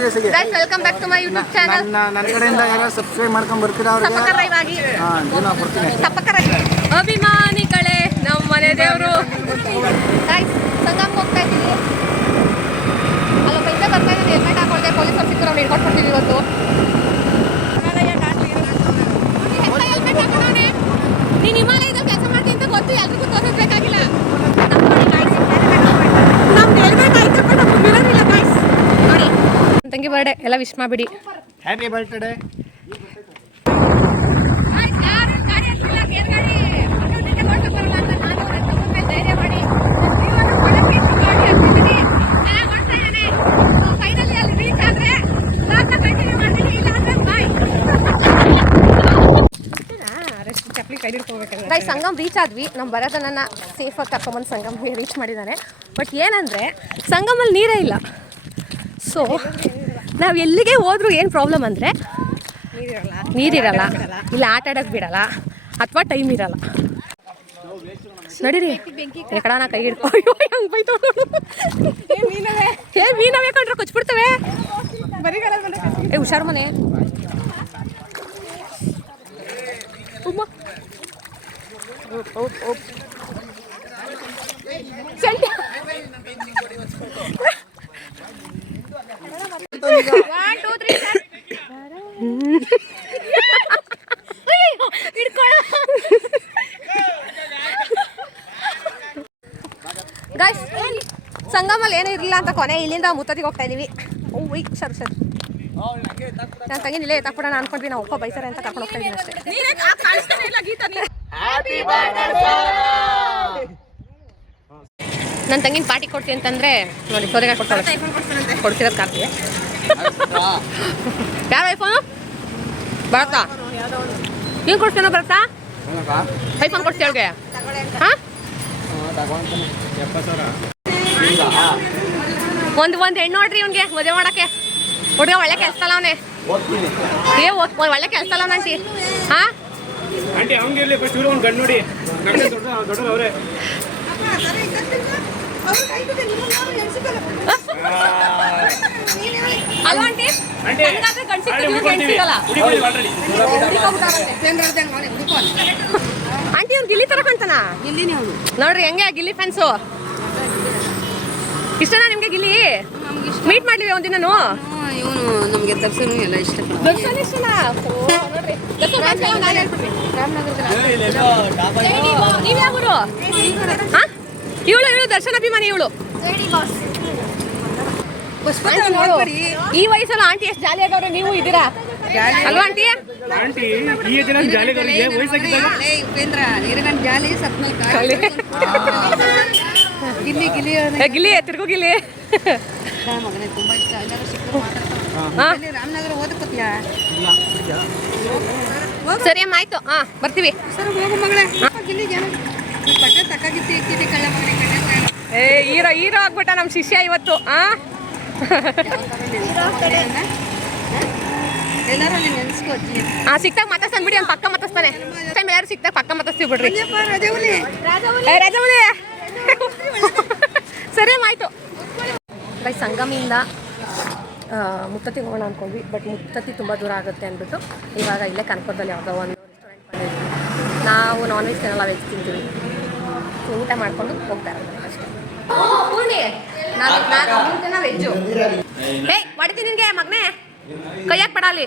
ವೀಡಿಯೋಸ್ಗೆ guys welcome back to my YouTube channel. ನನ್ನ ಕಡೆಯಿಂದ ಯಾರು ಸಬ್ಸ್ಕ್ರೈಬ್ ಮಾಡ್ಕೊಂಡು ಬರ್ತೀರಾ ಅವ್ರಿಗೆ ಸಬ್ಸ್ಕ್ರೈಬ್ ಆಗಿ. ಏನೋ ಬರ್ತೀನಿ. ಸಬ್ಸ್ಕ್ರೈಬ್ ಅಭಿಮಾನಿಗಳೇ, ನಮ್ಮ ಮನೆ ದೇವರು. ಗೈಸ್ ಸಂಗಮ್ ಹೋಗ್ತಾ ಇದ್ದೀವಿ. ಅಲ್ಲೊಬ್ಬ ಹಿಂದೆ ಬರ್ತಾ ಇದ್ದಾನೆ, ಹೆಲ್ಮೆಟ್ ಹಾಕೊಳ್ದೆ ಪೊಲೀಸರು ಸಿಕ್ಕರು, ಅವ್ನು ಹಿಡ್ಕೊಂಡು ಕೊಡ್ತೀವಿ ಇವತ್ತು. ನೀನು ಹಿಮಾಲಯದಲ್ಲಿ ಕೆಲಸ ಮಾಡ್ತೀನಿ ಅಂತ ಗೊತ್ತು, ಎಲ್ರಿಗೂ ತೋರಿಸ್ಬೇಕಾಗಿಲ್ಲ. ನಮ್ದು ಹೆಲ್ಮೆಟ್ ಆಯ್ತು ಬಟ್ ನಮ್ಗೆ ಬಿಡೋದಿಲ್ಲ ಗೈಸ್. ನೋಡಿ ತಂಗಿ ಬರ್ಡೇ ಎಲ್ಲ ವಿಶ್ ಮಾಡಿಬಿಡಿ. Happy birthday. Guys Sangam reach ಆದ್ವಿ. ನಮ್ಮ ಭರತನನ್ನ ಸೇಫಾಗಿ ಕರ್ಕೊಂಬಂದು ಸಂಗಮ್ಗೆ ರೀಚ್ ಮಾಡಿದ್ದಾನೆ. ಬಟ್ ಏನಂದರೆ ಸಂಗಮಲ್ಲಿ ನೀರೇ ಇಲ್ಲ. ಸೊ ನಾವು ಎಲ್ಲಿಗೆ ಹೋದ್ರೂ ಏನು ಪ್ರಾಬ್ಲಮ್ ಅಂದರೆ ನೀರಿರಲ್ಲ, ಇಲ್ಲ ಆಟ ಆಡೋಕ್ಕೆ ಬಿಡಲ್ಲ, ಅಥವಾ ಟೈಮ್ ಇರಲ್ಲ. ನಡೀರಿ ಎಕಡ ನಾ ಕೈ ಹಿಡ್ಕೊ. ಹಂಗೆ ಬೈತು ಮೀನವೇ ಕಂಡ್ರೆ ಕೊಚ್ಬಿಡ್ತವೆ. ಏ ಹುಷಾರು ಮನೆ. ಗೈಸ್ ಸಂಗಮಲ್ಲಿ ಏನೂ ಇರಲಿಲ್ಲ ಅಂತ ಕೊನೆ ಇಲ್ಲಿಂದ ಮುತ್ತದಿಗೆ ಹೋಗ್ತಾ ಇದೀವಿ. ಸರ್ ನಾನು ತಂಗಿ ನಿಲ್ಲೇ ತಕ್ಬಿಡೋಣ ಅನ್ಕೊಂಡ್ವಿ. ನಾವು ಒಪ್ಪ ಬೈತಾರೆ ಅಂತ ಕರ್ಕೊಂಡು ಹೋಗ್ತಾ ಇದೀನಿ ಅಷ್ಟೇ. ನನ್ನ ತಂಗಿನ ಪಾರ್ಟಿ ಕೊಡ್ತೀನಿ ಅಂತಂದ್ರೆ ನೋಡಿ ಸೋದೆಗೆ ಕೊಡ್ತಾಳೆ. ಕೊಡ್ತಿರೋದು ಕಾರ್ತಿಗೆ. ಯಾವ ಐಫೋನು ಬರತ್ತಾ? ನೀನು ಕೊಡ್ತೀನೋ ಬರತ್ತಾ? ಐಫೋನ್ ಕೊಡ್ತೀಯ ಅವ್ರಿಗೆ? ಹಾಂ ಒಂದು ಹೆಣ್ಣು ನೋಡ್ರಿ ಇವ್ನಿಗೆ ಮದುವೆ ಮಾಡೋಕ್ಕೆ. ಹುಡುಗ ಒಳ್ಳೆ ಕೆಲಸ ಅಲ್ಲ ಅವನೇ. ಒಳ್ಳೆ ಕೆಲಸ ಅಲ್ಲ ಆಂಟಿ. ಹಾಂ ಅಲ್ವಾ ಆಂಟಿ? ಆಂಟಿ ಅವ್ನು ಗಿಲ್ಲಿ ತರ ಕಾಣ್ತಾನ. ನೋಡ್ರಿ ಹೆಂಗೆ ಗಿಲ್ಲಿ ಫ್ಯಾನ್ಸು. ಇಷ್ಟನಾ ನಿಮ್ಗೆ ಗಿಲ್ಲಿ? ಮೀಟ್ ಮಾಡ್ಲಿವಿ ಒಂದಿನನು. ಇವನು ನಮಗೆ ದರ್ಶನ ಎಲ್ಲ ಇಷ್ಟ. ದರ್ಶನ ಇಷ್ಟನಾ? ನೋಡ್ರಿ ನೀವು ಯಾವ ಊರು? ಹಾಂ ಇವಳು ದರ್ಶನ ಅಭಿಮಾನಿ ಇವಳು. ಈ ವಯಸ್ಸಲ್ಲಿ ಆಂಟಿ ಎಷ್ಟು ಜಾಲಿ ಆಗವ್ರೆ. ನೀವು ಇದ್ದೀರಾ ಅಲ್ವಾ ಆಂಟಿ? ಗಿಲ್ಲಿ ತಿರ್ಗು ಗಿಲ್ಲಿ. ತುಂಬಾ ಇಷ್ಟ. ರಾಮನಗರ ಓದಕ್ಕೋತಿಯಾ? ಸರಿ ಅಮ್ಮ ಆಯ್ತು. ಹಾಂ ಬರ್ತೀವಿ. ಸರ್ ಹೋಗು ಮಗಳೇ. ಗಿಲ್ಲಿ ಬಟ್ಟೆ ತಕ್ಕಾಗಿತ್ತಿ ಕಳ್ಳ ಮಗನೇ. ಹೀರೋ ಆಗ್ಬಿಟ್ಟ ನಮ್ಮ ಶಿಷ್ಯ ಇವತ್ತು. ಹಾಂ ಸಿಕ್ತಾಗ ಮಾತಾಡ್ತಾನೆ ಬಿಡಿ. ಅವ್ನು ಪಕ್ಕ ಮಾತಾಡ್ತಾನೆ. ಟೈಮ್ ಯಾರು ಸಿಕ್ತಾಗ ಪಕ್ಕ ಮಾತಾಡ್ತೀವಿ ಬಿಡ್ರಿ. ರಾಜಮೌಳಿ ಸರಿ ಆಯ್ತು. ಬೈ ಸಂಗಮಿಂದ ಮುತ್ತತ್ತಿಗೆ ಹೋಗೋಣ ಅಂದ್ಕೊಂಡ್ವಿ. ಬಟ್ ಮುತ್ತತ್ತಿ ತುಂಬ ದೂರ ಆಗುತ್ತೆ ಅಂದ್ಬಿಟ್ಟು ಇವಾಗ ಇಲ್ಲೇ ಕನಕಪುರದಲ್ಲಿ ಯಾವುದೋ ಒಂದು ರೆಸ್ಟೋರೆಂಟ್ ಬಂದಿದ್ವಿ. ನಾವು ನಾನ್ ವೆಜ್ ತಿನ್ನಲ್ಲ, ವೆಜ್ ತಿಂತೀವಿ. ಊಟ ಮಾಡಿಕೊಂಡು ಹೋಗ್ತಾ ಇರೋದು ಅಷ್ಟೇ. ಪೂರ್ಣಿ ನಾನು 3 ಜನ ವೆಜ್ಜು. ಹೊಡಿತೀನಿ ನಿನಗೆ ಮಗನೇ. ಕೈಯಾಗ ಪಡಾಲಿ.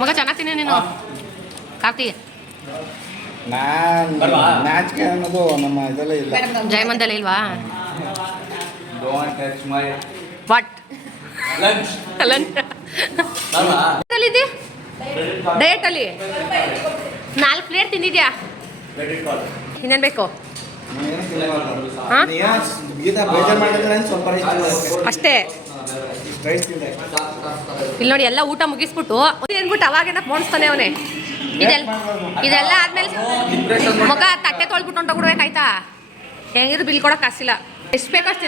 ಮಗ ಚೆನ್ನಾಗ್ತೀನಿ ನೀನು ಕಾರ್ತಿ. ನಾಚಿಕೆ ಅನ್ನೋದು ನಮ್ಮ ಇದೆಲ್ಲ ಇಲ್ಲ. ಜಯಮಂದಲ್ಲಿ ಇಲ್ವಾ? ವಾಟ್ ಲಂಚ್ ಡಯಟ್ ಅಲ್ಲಿ 4 ಪ್ಲೇಟ್ ತಿಂದಿದ್ಯಾ? ಇನ್ನೇನು ಬೇಕು? ಅಷ್ಟೇ. ಇಲ್ಲಿ ನೋಡಿ ಎಲ್ಲ ಊಟ ಮುಗಿಸ್ಬಿಟ್ಟು ಏನ್ಬಿಟ್ಟು ಅವಾಗೇನ ಪೋಣಿಸ್ತಾನೆ ಅವನೇ. ಇದೆಲ್ಲ ಆದ್ಮೇಲೆ ಮಗ ತಟ್ಟೆ ತೊಳ್ಬಿಟ್ಟು ಹೊಂಟೋಗ್ಬಿಡ್ಬೇಕಾಯ್ತಾ? ಹೆಂಗಿದ್ರು ಬಿಲ್ ಕೊಡೋಕೆ ಕಾಸಿಲ್ಲ. ಎಷ್ಟು ಬೇಕಷ್ಟು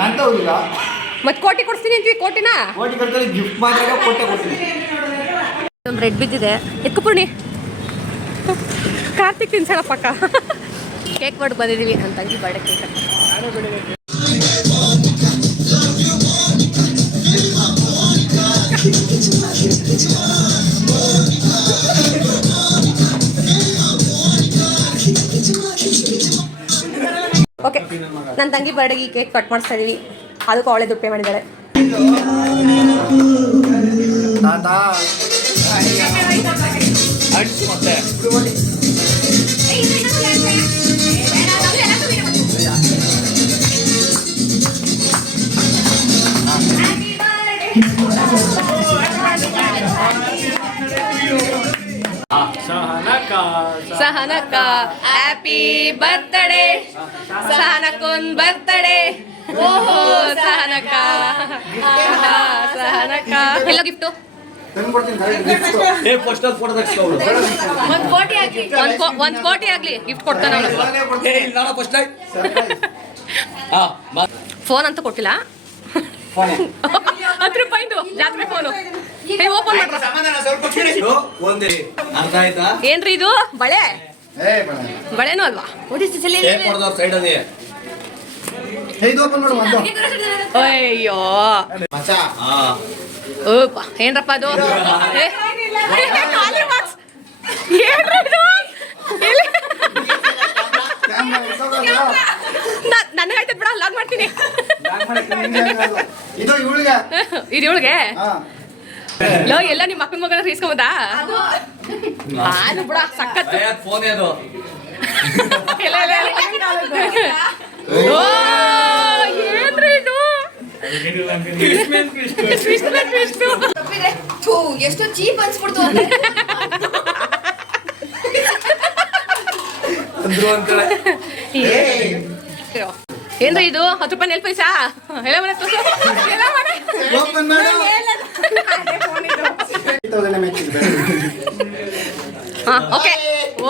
ನಂತ ಹೋಗಿಲ್ಲ. ಮತ್ತೆ ಕೋಟಿ ಕೊಡ್ತೀನಿ ಅಂತೀವಿ. ಕೋಟಿನ ಕೋಟಿ ಕಟ್ಟಲ್ಲಿ ಗಿಫ್ಟ್ ಮಾಡಿದಾಗ ಕೊಟ್ಟೆ ಕೊಡ್ತೀನಿ. ಒಂದು ರೆಡ್ ಬಿದ್ದಿದೆ. ಎತ್ಕೊಪುರ್ಣಿ ಕಾರ್ತಿಕ್ ತಿನ್ಸೋಣ ಪಕ್ಕ. ಕೇಕ್ ಮಾಡಿ ಬಂದಿದ್ದೀವಿ ನನ್ನ ತಂಗಿ ಬರ್ಡೇ ಕೇಕ್. ಓಕೆ, ನನ್ನ ತಂಗಿ ಬರ್ಡೇಗೆ ಕೇಕ್ ಕಟ್ ಮಾಡಿಸ್ತಾ ಇದೀವಿ. ಅದಕ್ಕೂ ಅವಳೆ ದುಡ್ಡು ಪೇ ಮಾಡಿದ್ದಾಳೆ. ಸಹನಕ್ಕ ಹ್ಯಾಪಿ ಬರ್ತ್ಡೇ, ಸಹನಕ್ಕೊಂದು ಬರ್ತ್ಡೇ. ಓಹೋ ಸಹನಕ್ಕ, ಸಹನಕ್ಕ. ಎಲ್ಲ ಗಿಫ್ಟು ಒಂದ್ ಕೋಟಿ ಆಗ್ಲಿ ಗಿಫ್ಟ್ ಕೊಡ್ತಾನೆ. ಫೋನ್ ಅಂತೂ ಕೊಟ್ಟಿಲ್ಲ. 10 ರೂಪಾಯಿದು ಜಾತ್ರೆ ಫೋನು. ಓಪನ್ ಏನ್ರಿ ಇದು? ಬಳೆ ಬಳೆನೂ ಅಲ್ವಾ? ಅಯ್ಯೋ ಓಪ, ಏನ್ರಪ್ಪ ಅದು? ನನಗಾಯ್ತದ ಬಿಡ, ಲಾಗ್ ಮಾಡ್ತೀನಿ. ಇದು ಇವಳಿಗೆ ಲೋ ಎಲ್ಲ ನಿಮ್ಮ ಅಪ್ಪನ ಮಗನ ಇಸ್ಕೊಂಬುದಾ? ನಾನು ಬಿಡ ಸಖತ್ ಏನ್ರಿ ಇದು? ಎಷ್ಟು ಚೀಪ್ ಅನ್ಸ್ಬಿಡ್ತು. ಏನ್ರಿ ಇದು? 10 ರೂಪಾಯಿ ನೆಲ್ ಪೈಸಾ? ಹೇಳ ಮನೆ ಓಕೆ. ಓ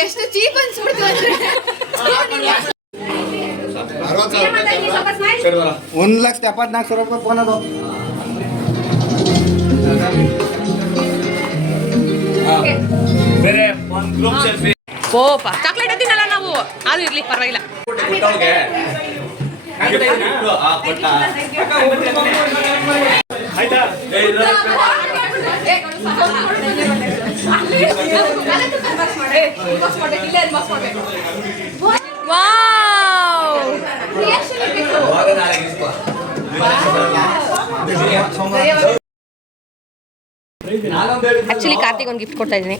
ಎಷ್ಟು ಚೀಪ್ ಅನ್ಸ್ಬಿಡ್ತು ಅಂದ್ರೆ 1,74,000 ರೂಪಾಯಿ ಫೋನ್ ಅದು. ಓಪ ಚಾಕ್ಲೇಟ್ ತಿನ್ನಲ್ಲ ನಾವು, ಅದು ಇರ್ಲಿ ಪರವಾಗಿಲ್ಲ. ಆಕ್ಚುಲಿ ಕಾರ್ತಿಕ್ ಒಂದು ಗಿಫ್ಟ್ ಕೊಡ್ತಾ ಇದ್ದೀನಿ.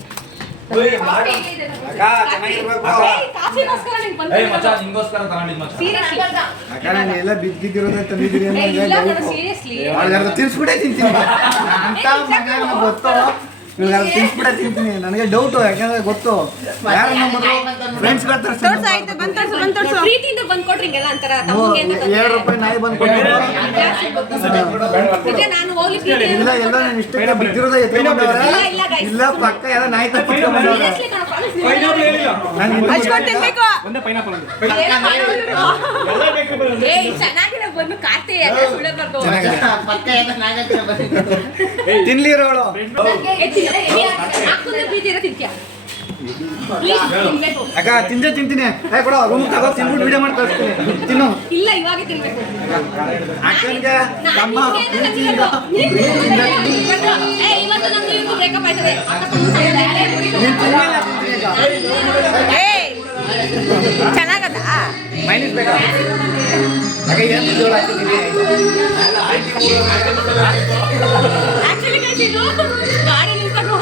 ಎಲ್ಲ ಬಿದ್ದಿರೋದೇ ತಂದಿದ್ದೀರಿ ತಿನ್ಸ್ಬಿಟ್ಟೆ ತಿಂತೀನಿ ಅಂತ ಗೊತ್ತು. ಇವಾಗ ತಿನ್ಸ್ಬಿಟ್ಟೆ ತಿಂತೀನಿ. ನನಗೆ ಡೌಟು, ಯಾಕಂದ್ರೆ ಗೊತ್ತು ಯಾರು ಫ್ರೆಂಡ್ಸ್ ಪ್ರೀತಿಯಿಂದ ಬಂದ್ ಕೊಟ್ರಿ ಹಿಂಗೆಲ್ಲ ಅಂತಾರ. 7 ರೂಪಾಯಿ ನಾಯಿ ಬಂದು ಕೊಟ್ಟಿದ್ರು. ನಾನು ಹೋಗ್ಲಿ ಇಲ್ಲ ಎಲ್ಲ ನಾನು ಇಷ್ಟಕ್ಕೆ ಬಿದ್ದಿರೋದೇ ಎತ್ಕೊಂಡ್ಬಂದವ್ರೆ. ಇಲ್ಲ ಪಕ್ಕ ಎಲ್ಲ ನಾಯಿ ತಪ್ಪಿಸ್ಕೊಂಡ್ಬಂದವ್ರೆ. ತಿನ್ಲಿರೋಳು ಅಕ್ಕ ತಿಂತೀನಿ. ಕೊಡ ರೂಮ್ ತಗೋ, ತಿನ್ಬಿಟ್ಟು ವಿಡಿಯೋ ಮಾಡಿ ಕಳಿಸ್ತೀನಿ. ತಿನ್ನು. ಇಲ್ಲ ಇವಾಗ ತಿನ್ಬೇಕು. ಅಕ್ಕನಿಗೆ ತಮ್ಮ ಚೆನ್ನಾಗದ ಮೈನಸ್ ಬೇಕಾ? ಗಾಡಿ ನಿಲ್ಕೊಂಡು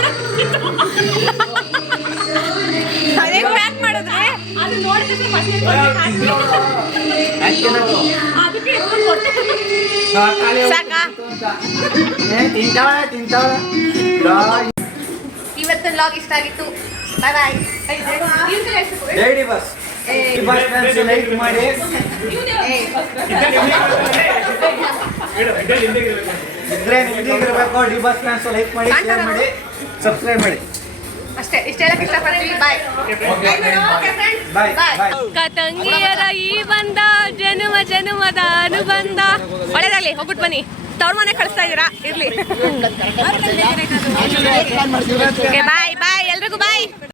ಪ್ಯಾಕ್ ಮಾಡಿದ್ರೆ ಅದು ನೋಡಿದ್ರೆ ಇವತ್ತಿನ ಲಾಗ್ ಇಷ್ಟ ಆಗಿತ್ತು. ಬಾಯ್ ಬಾಯ್. ಬಸ್ ಡಿಬಾಸ್ ಫ್ಯಾನ್ಸ್ ಲೈಕ್ ಮಾಡಿ. ಇದ್ರೆ ನಿಮ್ದಿಗಿರ್ಬೇಕು. ಡಿಬಾಸ್ ಫ್ಯಾನ್ಸ್ ಲೈಕ್ ಮಾಡಿ, ಶೇರ್ ಮಾಡಿ, ಸಬ್ಸ್ಕ್ರೈಬ್ ಮಾಡಿ. ಅಷ್ಟೇ ಇಷ್ಟೆಲ್ಲ ಇಷ್ಟಪಡ್ತೀವಿ. ಬಾಯ್ ಬಾಯ್ ಬಾಯ್. ತಂಗಿಯರ ಈ ಬಂದ ಜನುಮ ಜನುಮದ ಅನುಬಂಧ. ಒಳ್ಳೇದಾಗ್ಲಿ, ಹೋಗ್ಬಿಟ್ಟು ಬನ್ನಿ. ತವ್ರ ಮನೆ ಕಳಿಸ್ತಾ ಇದ್ದೀರಾ, ಇರ್ಲಿ. ಬಾಯ್ ಬಾಯ್, ಎಲ್ರಿಗೂ ಬಾಯ್.